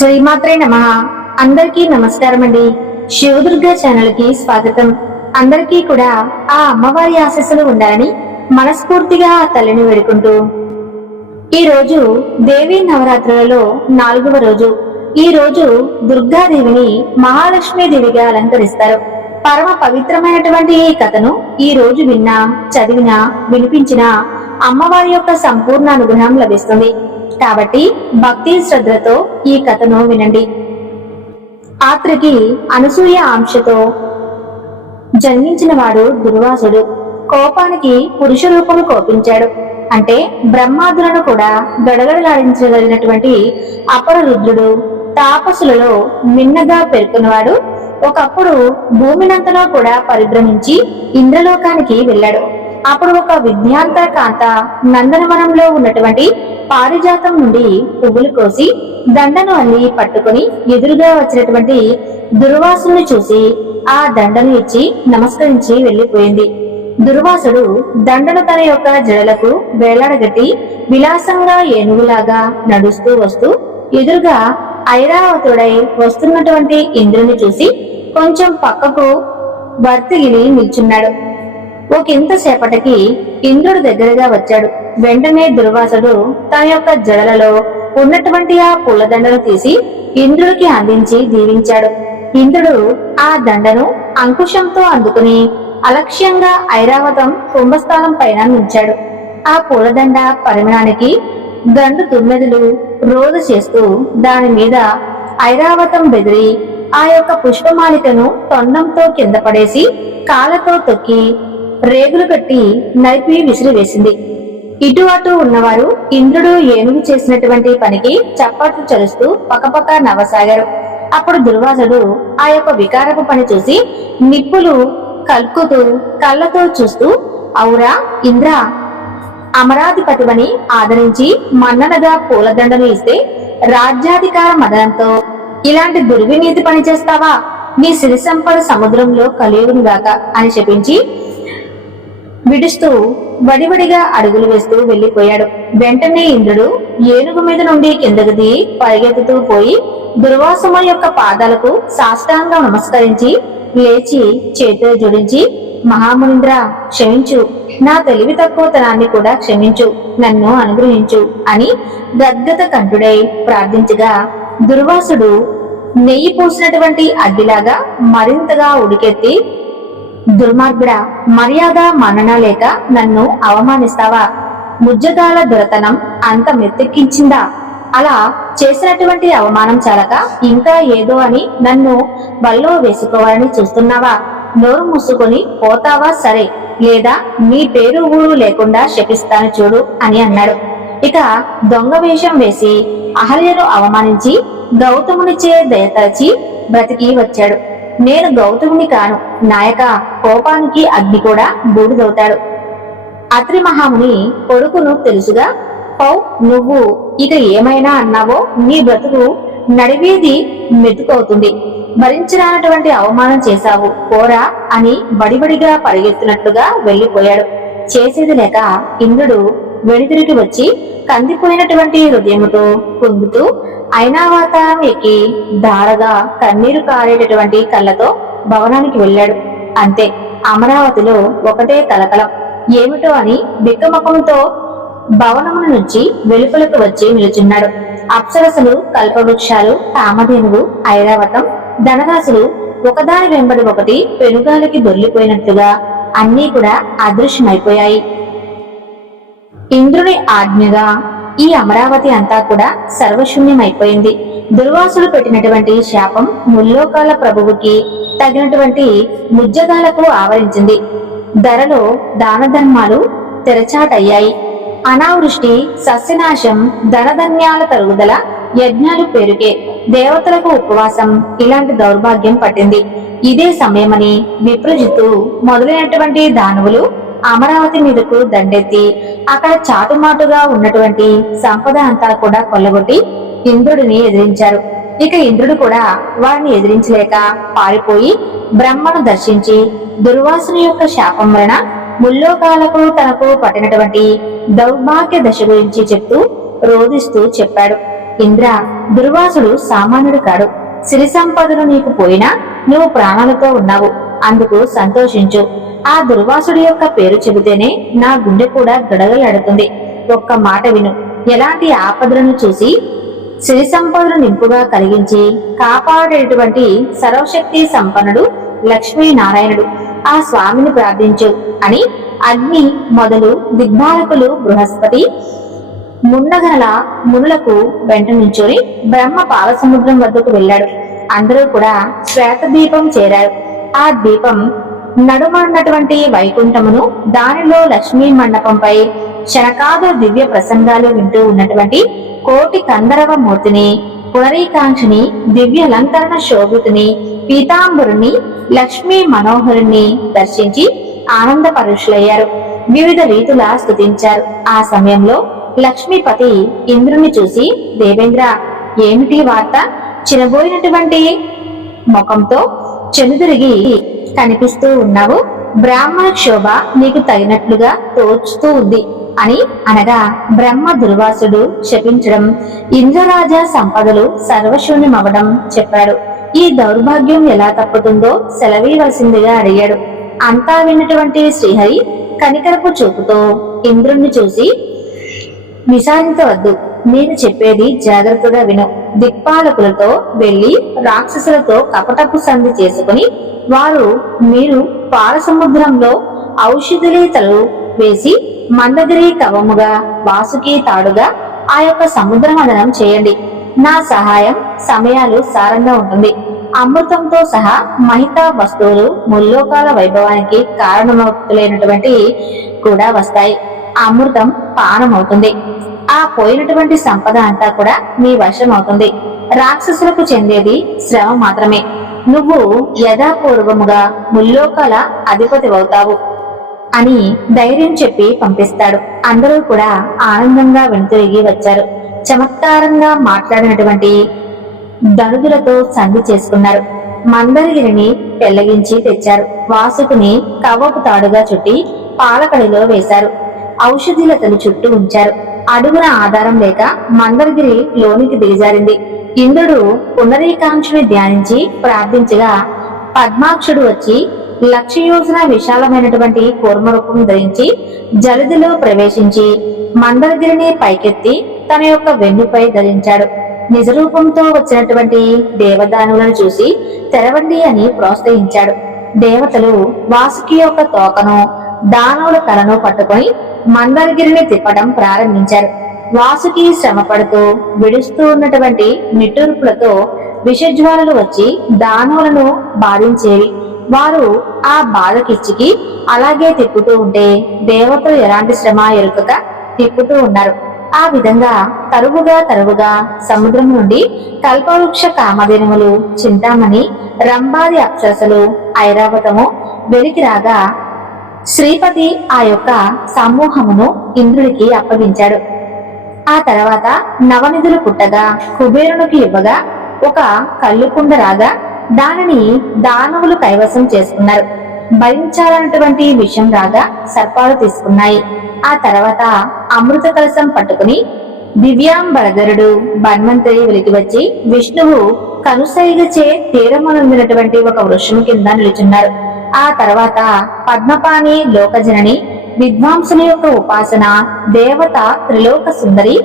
శ్రీమాత్రే నమః. అందరికీ నమస్కారం అండి. శివదుర్గ ఛానల్ కి స్వాగతం. అందరికీ కూడా ఆ అమ్మవారి ఆశీస్సులు ఉండాలని మనస్ఫూర్తిగా ఆ తల్లిని వేడుకుంటూ ఈ రోజు దేవీ నవరాత్రులలో 4వ రోజు. ఈ రోజు దుర్గాదేవిని మహాలక్ష్మీదేవిగా అలంకరిస్తారు. పరమ పవిత్రమైనటువంటి ఈ కథను ఈ రోజు విన్నా, చదివినా, వినిపించినా అమ్మవారి యొక్క సంపూర్ణ అనుగ్రహం లభిస్తుంది. కాబట్టి భక్తి శ్రద్ధలతో ఈ కథను వినండి. ఆత్రికి అనసూయ అంశతో జన్మించిన వాడు దుర్వాసుడు. కోపానికి పురుష రూపం కోపించాడు. అంటే బ్రహ్మాదులను కూడా గడగడలాడించగలిగినటువంటి అపర రుద్రుడు. తాపసులలో మిన్నగా పేర్కొన్నవాడు. ఒకప్పుడు భూమినంతలో కూడా పరిభ్రమించి ఇంద్రలోకానికి వెళ్ళాడు. అప్పుడు ఒక విద్యాంతర కాంత నందనవనంలో ఉన్నటువంటి పారిజాతం నుండి పువ్వులు కోసి దండను అల్లి పట్టుకుని ఎదురుగా వచ్చినటువంటి దుర్వాసుని చూసి ఆ దండను ఇచ్చి నమస్కరించి వెళ్లిపోయింది. దుర్వాసుడు దండను తన యొక్క జడలకు వేలాడగట్టి విలాసంగా ఏనుగులాగా నడుస్తూ వస్తూ ఎదురుగా ఐరావతుడై వస్తున్నటువంటి ఇంద్రుని చూసి కొంచెం పక్కకు వర్తిగిలి నిల్చున్నాడు. ఒకంతసేపటికి ఇంద్రుడు దగ్గరగా వచ్చాడు. వెంటనే దుర్వాసుడు తన యొక్క జడలలో ఉన్నటువంటి ఆ పూలదండను తీసి ఇంద్రుడికి అందించి దీవించాడు. ఇంద్రుడు ఆ దండను అంకుశంతో అందుకుని అలక్ష్యంగా ఐరావతం కుంభస్థానం పైన ఉంచాడు. ఆ పూలదండ పరిమాణానికి గండు తుమ్మెదలు రోధ చేస్తూ దాని మీద ఐరావతం బెదిరి ఆ యొక్క పుష్పమాలికను తొండంతో కింద పడేసి కాళ్ళతో తొక్కి రేగులు కట్టి నలిపి విసిరివేసింది. ఇటు అటు ఉన్నవారు ఇంద్రుడు ఏనుగు చేసినటువంటి పనికి చప్పట్లు చరుస్తూ పకపక నవ్వసాగారు. అప్పుడు దుర్వాసుడు ఆ యొక్క వికారపు పని చూసి నిప్పులు కల్కుతూ కళ్ళతో చూస్తూ, ఔరా ఇంద్ర, అమరాధిపతివని ఆదరించి మన్ననగా పూలదండను ఇస్తే రాజ్యాధికార మదనంతో ఇలాంటి దుర్వినీతి పని చేస్తావా? నీ సిరి సంపద సముద్రంలో కలియుగునుగాక అని చెప్పించి విడుస్తూ వడివడిగా అడుగులు వేస్తూ వెళ్లిపోయాడు. వెంటనే ఇంద్రుడు ఏనుగు మీద నుండి కిందకు దిగి పరిగెత్తుతూ పోయి దుర్వాసుని యొక్క పాదాలకు సాష్టాంగం నమస్కరించి లేచి చేతులు జోడించి, మహామునింద్ర, క్షమించు, నా తెలివి తక్కువతనాన్ని కూడా క్షమించు, నన్ను అనుగ్రహించు అని గద్గత కంఠుడై ప్రార్థించగా దుర్వాసుడు నెయ్యి పూసినటువంటి అగ్గిలాగా మరింతగా ఉడికెత్తి, దుర్మార్గుడా, మర్యాద మన్నన లేక నన్ను అవమానిస్తావా? ముజ్జగాల దొరతనం అంత మెత్తెక్కించిందా? అలా చేసినటువంటి అవమానం చాలక ఇంకా ఏదో అని నన్ను బల్లో వేసుకోవాలని చూస్తున్నావా? నోరు మూసుకొని పోతావా సరే, లేదా నీ పేరు ఊరు లేకుండా శపిస్తాను చూడు అని అన్నాడు. ఇక దొంగ వేషం వేసి అహల్యను అవమానించి గౌతమునిచే దయతలచి బ్రతికి వచ్చాడు. నేను గౌతముని కాను నాయక, కోపానికి అగ్ని కూడా బూడిదవుతాడు. అత్రి మహాముని కొడుకును తెలుసుగా, పౌ, నువ్వు ఇక ఏమైనా అన్నావో నీ బ్రతుకు నడివేది మెతుకవుతుంది. భరించరానటువంటి అవమానం చేశావు, పోరా అని బడిబడిగా పరిగెత్తినట్లుగా వెళ్లిపోయాడు. చేసేది లేక ఇంద్రుడు వెనుతిరిగి వచ్చి కందిపోయినటువంటి హృదయముతో కుంగుతూ ఐనావతారం ఎక్కి ధారగా కన్నీరు కారేటటువంటి కళ్ళతో భవనానికి వెళ్ళాడు. అంతే, అమరావతిలో ఒకటే కలకలం. ఏమిటో అని బిక్కముఖంతో భవనముల నుంచి వెలుపలకు వచ్చి నిలుచున్నాడు. అప్సరసలు, కల్పవృక్షాలు, కామధేనువు, ఐరావతం, ధనరాశులు ఒకదాని వెంబడి ఒకటి పెనుగాలికి దొర్లిపోయినట్లుగా అన్నీ కూడా అదృశ్యమైపోయాయి. ఇంద్రుని ఆజ్ఞగా ఈ అమరావతి అంతా కూడా సర్వశూన్యమైపోయింది. దుర్వాసులు పెట్టినటువంటి శాపం ముల్లోకాల ప్రభువుకి తగినటువంటి ముజ్జగాలకు ఆవరించింది. ధరలో దాన ధర్మాలు తెరచాటయ్యాయి. అనావృష్టి, సస్యనాశం, ధనధన్యాల తరుగుదల, యజ్ఞాలు పేరుకే, దేవతలకు ఉపవాసం, ఇలాంటి దౌర్భాగ్యం పట్టింది. ఇదే సమయమని విప్రజిత్తు మొదలైనటువంటి దానవులు అమరావతి మీదకు దండెత్తి అక్కడ చాటుమాటుగా ఉన్నటువంటి సంపద అంతా కూడా కొల్లగొట్టి ఇంద్రుడిని ఎదిరించారు. ఇక ఇంద్రుడు కూడా వారిని ఎదిరించలేక పారిపోయి బ్రహ్మను దర్శించి దుర్వాసుని యొక్క శాపం వలన ముల్లోకాలకు తనకు పట్టినటువంటి దౌర్భాగ్య దశ గురించి చెప్తూ రోధిస్తూ చెప్పాడు. ఇంద్ర, దుర్వాసుడు సామాన్యుడు కాడు. సిరి సంపదలు నీకు పోయినా నువ్వు ప్రాణాలతో ఉన్నావు, అందుకు సంతోషించు. ఆ దుర్వాసుడి యొక్క పేరు చెబితేనే నా గుండె కూడా గడగలాడుతుంది. ఒక్క మాట విను. ఎలాంటి ఆపదలను చూసి సిరి సంపదలు నింపుగా కలిగించి కాపాడేటువంటి సర్వశక్తి సంపన్నుడు లక్ష్మీనారాయణుడు. ఆ స్వామిని ప్రార్థించు అని అగ్ని మొదలు దిగ్బాలకులు బృహస్పతి మున్నగనల మునులకు వెంట నుంచొని బ్రహ్మ పాలసముద్రం వద్దకు వెళ్ళాడు. అందరూ కూడా శ్వేత దీపం చేరారు. ఆ దీపం నడుమ ఉన్నటువంటి వైకుంఠమును, దానిలో లక్ష్మీ మండపంపై శనకాదు దివ్య ప్రసంగాలు వింటూ ఉన్నటువంటి కోటి కందరవ మూర్తిని, పునరీకాంక్షని, దివ్య అలంకరణ శోభితుని, పీతాంబరుని, లక్ష్మీ మనోహరుణ్ణి దర్శించి ఆనంద పరుషులయ్యారు. వివిధ రీతులా స్తుతించారు. ఆ సమయంలో లక్ష్మీపతి ఇంద్రుని చూసి, దేవేంద్ర, ఏమిటి వార్త? చినబోయినటువంటి ముఖంతో చెనుదిరిగి కనిపిస్తూ ఉన్నావు. బ్రాహ్మణ క్షోభ నీకు తగినట్లుగా తోచుతూ ఉంది అని అనగా, బ్రహ్మ దుర్వాసుడు శపించడం, ఇంద్రరాజ సంపదలు సర్వశూన్యమవడం చెప్పాడు. ఈ దౌర్భాగ్యం ఎలా తప్పుతుందో సెలవీవలసిందిగా అడిగాడు. అంతా విన్నటువంటి శ్రీహరి కనికరపు చూపుతో ఇంద్రుణ్ణి చూసి, విచారించవద్దు, నేను చెప్పేది జాగ్రత్తగా విను. దిక్పాలకులతో వెళ్లి రాక్షసులతో కపటపు సంధి చేసుకుని మీరు పాలసముద్రంలో ఔషధులేతలు వేసి మందగిరి కవముగా, వాసుకి తాడుగా ఆ యొక్క సముద్ర మదనం చేయండి. నా సహాయం సమయాలు సారంగా ఉంటుంది. అమృతంతో సహా మహితా వస్తువులు ముల్లోకాల వైభవానికి కారణమవుతులేనటువంటి కూడా వస్తాయి. అమృతం పానమవుతుంది. ఆ పోయినటువంటి సంపద అంతా కూడా మీ వశం అవుతుంది. రాక్షసులకు చెందేది శ్రమ మాత్రమే. నువ్వు యథాపూర్వముగా ముల్లోకాల అధిపతి అవుతావు అని ధైర్యం చెప్పి పంపిస్తాడు. అందరూ కూడా ఆనందంగా వెనుతిరిగి వచ్చారు. చమత్కారంగా మాట్లాడినటువంటి ధనుదులతో సంధి చేసుకున్నారు. మందరగిరిని పెళ్లగించి తెచ్చారు. వాసుకుని కవ్వపు తాడుగా చుట్టి పాలకడిలో వేశారు. ఔషధిలతలు చుట్టూ ఉంచారు. అడుగున ఆధారం లేక మందరగిరి లోనికి దిగజారింది. ఇంద్రుడు పునరీకాంక్షని ధ్యానించి ప్రార్థించగా పద్మాక్షుడు వచ్చి లక్షయోజన విశాలమైనటువంటి కూర్మరూపం ధరించి జలదిలో ప్రవేశించి మందరగిరిని పైకెత్తి తన యొక్క వెన్నుపై ధరించాడు. నిజరూపంతో వచ్చినటువంటి దేవదానులను చూసి తెరవండి అని ప్రోత్సహించాడు. దేవతలు వాసుకి యొక్క తోకను, దానవుల తలను పట్టుకొని మందరగిరిని తిప్పడం ప్రారంభించారు. వాసుకి శ్రమ పడుతూ విడుస్తూ ఉన్నటువంటి నిట్టూర్పులతో విషజ్వాలలు వచ్చి దానవులను బాధించేవి. వారు ఆ బాధకిచ్చికి అలాగే తిప్పుతూ ఉంటే దేవతలు ఎలాంటి శ్రమ ఎరుకక తిప్పుతూ ఉన్నారు. ఆ విధంగా తరువుగా సముద్రం నుండి కల్పవృక్ష కామధేనుములు, చింతామణి, రంభాది అప్సరసలు, ఐరావతము వెలికి రాగా శ్రీపతి ఆ యొక్క సమూహమును ఇంద్రుడికి అప్పగించాడు. ఆ తర్వాత నవనిధులు పుట్టగా కుబేరునికి ఇవ్వగా ఒక కల్లుకుండ రాగా దానిని దానవులు కైవసం చేసుకున్నారు. భరించాలన్నటువంటి విషయం రాగా సర్పాలు తీసుకున్నాయి. ఆ తర్వాత అమృత కలశం పట్టుకుని దివ్యాంబరధరుడు ధన్వంతరి వెలికి వచ్చి విష్ణువు కనుసైగచే తీరమనుందినటువంటి ఒక వృక్షము కింద నిలుచున్నారు. ఆ తర్వాత పద్మపాణి, లోకజనని, విద్వాంసుని యొక్క ఉపాసన, దేవత, త్రిలోక సుందరి,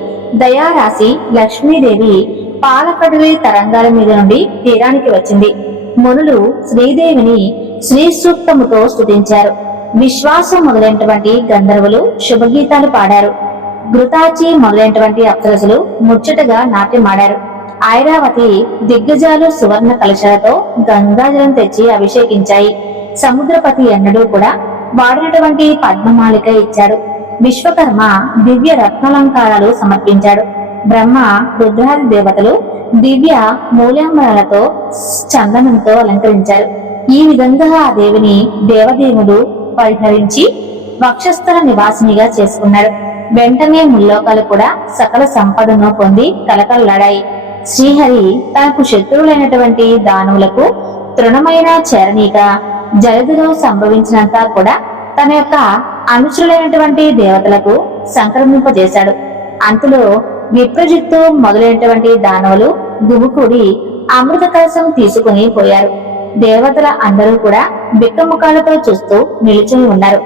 దయారాశి లక్ష్మీదేవి పాలకడలి తరంగాల మీద నుండి తీరానికి వచ్చింది. మునులు శ్రీదేవిని శ్రీ సూక్తముతో స్తుతించారు. విశ్వాసం మొదలైనటువంటి గంధర్వులు శుభగీతాలు పాడారు. ఘృతాచి మొదలైనటువంటి అప్సరసులు ముచ్చటగా నాట్యమాడారు. ఐరావతి దిగ్గజాలు సువర్ణ కలశాలతో గంగాజలం తెచ్చి అభిషేకించాయి. సముద్రపతి ఎన్నడూ కూడా వాడినటువంటి పద్మమాలిక ఇచ్చాడు. విశ్వకర్మ దివ్య రత్నాలంకారాలు సమర్పించాడు. బ్రహ్మ, రుద్రాది దేవతలు దివ్య మూల్యాంబరాలతో చందనంతో అలంకరించారు. ఈ విధంగా ఆ దేవిని దేవదేవుడు పరిహరించి వక్షస్థల నివాసినిగా చేసుకున్నాడు. వెంటనే ముల్లోకాలు కూడా సకల సంపదను పొంది కలకలలాడాయి. శ్రీహరి తనకు శత్రువులైనటువంటి దానవులకు తృణమైన చేరనీక జలదిలో సంభవించినంత కూడా తన యొక్క అనుచరులైనటువంటి దేవతలకు సంక్రమింపజేశాడు. అంతలో విప్రజిత్తు మొదలైనటువంటి దానవులు గుమికూడి అమృత కలశం తీసుకుని పోయారు. దేవతల అందరూ కూడా బిక్కముఖాలతో చూస్తూ నిలుచుని ఉన్నారు.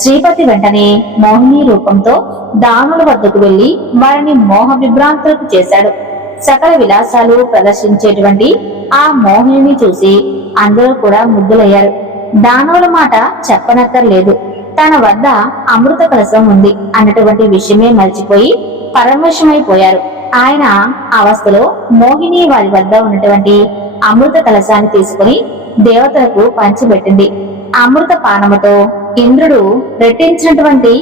శ్రీపతి వెంటనే మోహిని రూపంతో దానుల వద్దకు వెళ్లి వారిని మోహ విభ్రాంతులకు చేశాడు. సకల విలాసాలు ప్రదర్శించేటువంటి ఆ మోహిని చూసి అందరూ కూడా ముగ్ధులయ్యారు. దానవుల మాట చెప్పనక్కర్లేదు. తన వద్ద అమృత కలశం ఉంది అన్నటువంటి విషయమే మర్చిపోయి పరవశమైపోయారు. ఆయన అవస్థలో మోహిని వారి వద్ద ఉన్నటువంటి అమృత కలశాన్ని తీసుకుని దేవతలకు పంచిపెట్టింది. అమృత పానముతో ఇంద్రుడు రెట్టించినటువంటి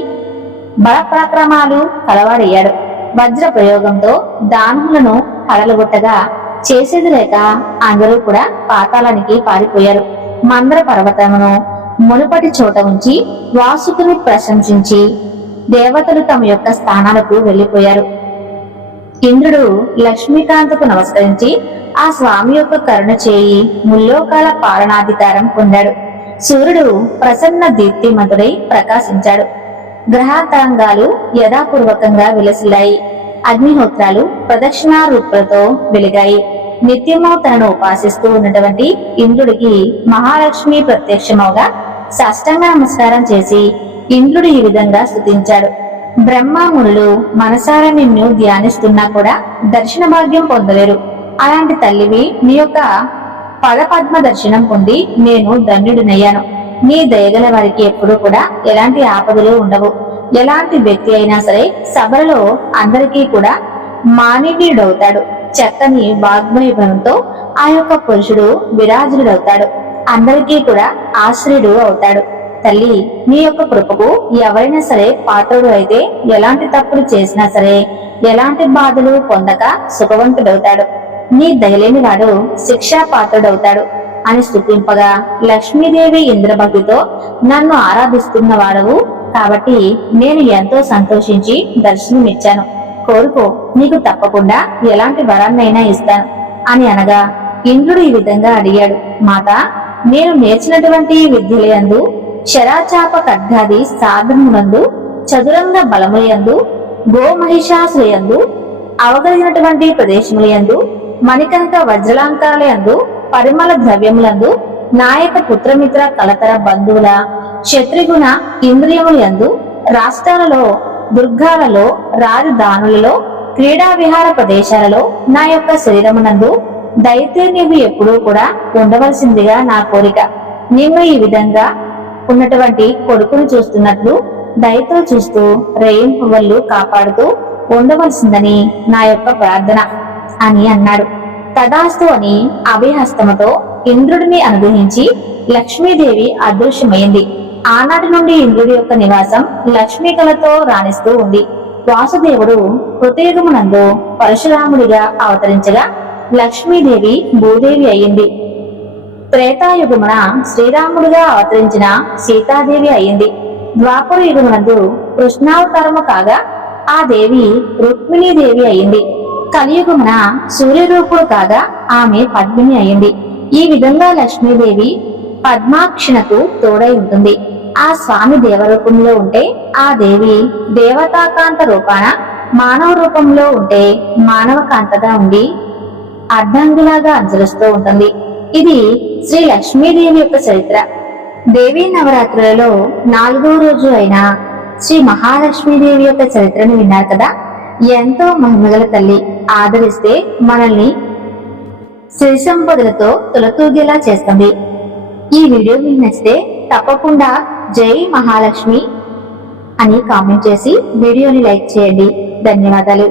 బల పరాక్రమాలు కలవాడయ్యాడు. వజ్ర ప్రయోగంతో దానవులను కడలగొట్టగా చేసేది లేక అందరూ కూడా పాతాళానికి పారిపోయారు. మందర పర్వతమును మునుపటి చోట ఉంచి వాసుకుని ప్రశంసించి దేవతలు తమ యొక్క స్థానాలకు వెళ్లిపోయారు. ఇంద్రుడు లక్ష్మీకాంతకు నమస్కరించి ఆ స్వామి యొక్క కరుణ చేయి ముల్లోకాల పాలనాధికారం పొందాడు. సూర్యుడు ప్రసన్న దీప్తిమంతుడై ప్రకాశించాడు. గ్రహ తరంగాలు యథాపూర్వకంగా విలసిల్లాయి. అగ్నిహోత్రాలు ప్రదక్షిణారూపులతో వెలిగాయి. నిత్యము తనను ఉపాసిస్తూ ఉన్నటువంటి ఇంద్రుడికి మహాలక్ష్మి ప్రత్యక్షమవుగా సాష్టాంగ నమస్కారం చేసి ఇంద్రుడు ఈ విధంగా స్తుతించాడు. బ్రహ్మామునులు మనసారా నిన్ను ధ్యానిస్తున్నా కూడా దర్శన భాగ్యం పొందలేరు. అలాంటి తల్లివి నీ యొక్క పదపద్మ దర్శనం పొంది నేను ధన్యుడినయ్యాను. నీ దయగల వారికి ఎప్పుడూ కూడా ఎలాంటి ఆపదలు ఉండవు. ఎలాంటి వ్యక్తి అయినా సరే సభలో అందరికీ కూడా మానవీయుడవుతాడు. చక్కని వాగ్వైభవంతో ఆ యొక్క పురుషుడు విరాజుడవుతాడు. అందరికీ కూడా ఆశ్రయుడు అవుతాడు. తల్లి, నీ యొక్క కృపకు ఎవరైనా సరే పాత్రుడు అయితే ఎలాంటి తప్పులు చేసినా సరే ఎలాంటి బాధలు పొందక సుఖవంతుడవుతాడు. నీ దయలేని వాడు శిక్షా పాత్రుడవుతాడు అని స్తుతింపగా లక్ష్మీదేవి ఇంద్రభక్తితో నన్ను ఆరాధిస్తున్న వాడవు కాబట్టి నేను ఎంతో సంతోషించి దర్శనమిచ్చాను. కోరుకో, నీకు తప్పకుండా ఎలాంటి వరాన్నైనా ఇస్తాను అని అనగా ఇంద్రుడు ఈ విధంగా అడిగాడు. మాత, నేను నేర్చినటువంటి విద్యలయందు శరాచాప ఖడ్గాది సాధనమునందు చదురంగ బలములయందు గోమహిషాసులయందు అవగలిగినటువంటి ప్రదేశములయందు మణికంక వజ్రలాంకాలయందు పరిమళ ద్రవ్యములందు నాయక పుత్రమిత్ర కలతర బంధువుల శత్రుగుణ ఇంద్రియములందు రాష్ట్రాలలో దుర్గాలలో రాజధానులలో క్రీడా విహార ప్రదేశాలలో నా యొక్క శరీరమునందు దైతే నీవు ఎప్పుడూ కూడా ఉండవలసిందిగా నా కోరిక. నిన్ను ఈ విధంగా ఉన్నటువంటి కొడుకును చూస్తున్నట్లు దయతో చూస్తూ రేయింపువళ్ళు కాపాడుతూ ఉండవలసిందని నా యొక్క ప్రార్థన అని అన్నాడు. తదాస్తు అని అభయహస్తముతో ఇంద్రుడిని అనుగ్రహించి లక్ష్మీదేవి అదృశ్యమైంది. ఆనాటి నుండి ఇంద్రుడి యొక్క నివాసం లక్ష్మీకలతో రాణిస్తూ ఉంది. వాసుదేవుడు కృతయుగమునందు పరశురాముడిగా అవతరించగా లక్ష్మీదేవి భూదేవి అయ్యింది. త్రేతాయుగమున శ్రీరాముడిగా అవతరించిన సీతాదేవి అయ్యింది. ద్వాపర యుగమునందు కృష్ణావతారము కాగా ఆ దేవి రుక్మిణీదేవి అయ్యింది. కలియుగమున సూర్యరూపుడు కాగా ఆమె పద్మిని అయ్యింది. ఈ విధంగా లక్ష్మీదేవి పద్మాక్షిణకు తోడై ఉంటుంది. ఆ స్వామి దేవరూపంలో ఉంటే ఆ దేవి దేవతాకాంత రూపాన, మానవ రూపంలో ఉంటే మానవ కాంతగా ఉండి అర్ధాంగులాగా అనుసరిస్తూ ఉంటుంది. ఇది శ్రీ లక్ష్మీదేవి యొక్క చరిత్ర. దేవీ నవరాత్రులలో 4వ రోజు అయిన శ్రీ మహాలక్ష్మీదేవి యొక్క చరిత్రను విన్నారు కదా. ఎంతో మహిమగల తల్లి. ఆదరిస్తే మనల్ని సిరి సంపదలతో తులతూగేలా చేస్తుంది. ఈ వీడియో మీకు నచ్చితే తప్పకుండా జై మహాలక్ష్మి అని కామెంట్ చేసి వీడియోని లైక్ చేయండి. ధన్యవాదాలు.